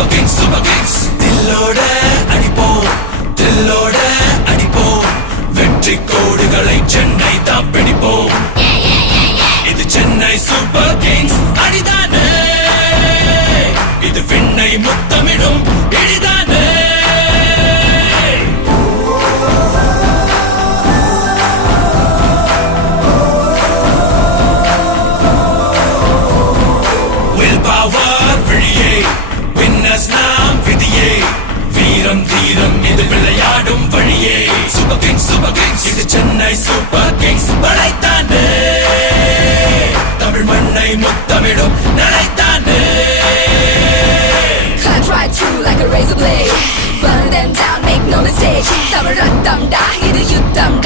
Super Kings தில்லோட அடிப்போம் தில்லோட அடிப்போம் வெற்றி கோடுகளை சென்னை தான் பிடிப்போம் இது சென்னை சூப்பர் கிங்ஸ் அடிதானே இது விண்ணை முத்தமிடும் இடிதானே நாம் விதியே வீரம் தீரம் இது விளையாடும் வழியே சூப்பர் கிங்ஸ் இது சென்னை சூப்பர் கிங்ஸ் படைத்தானே தமிழ் மண்ணை முத்தமிடும் நடைத்தானே Cut right through like a razor blade Burn them down, make no mistake Tamil ரத்தம் டா இது யுத்தம்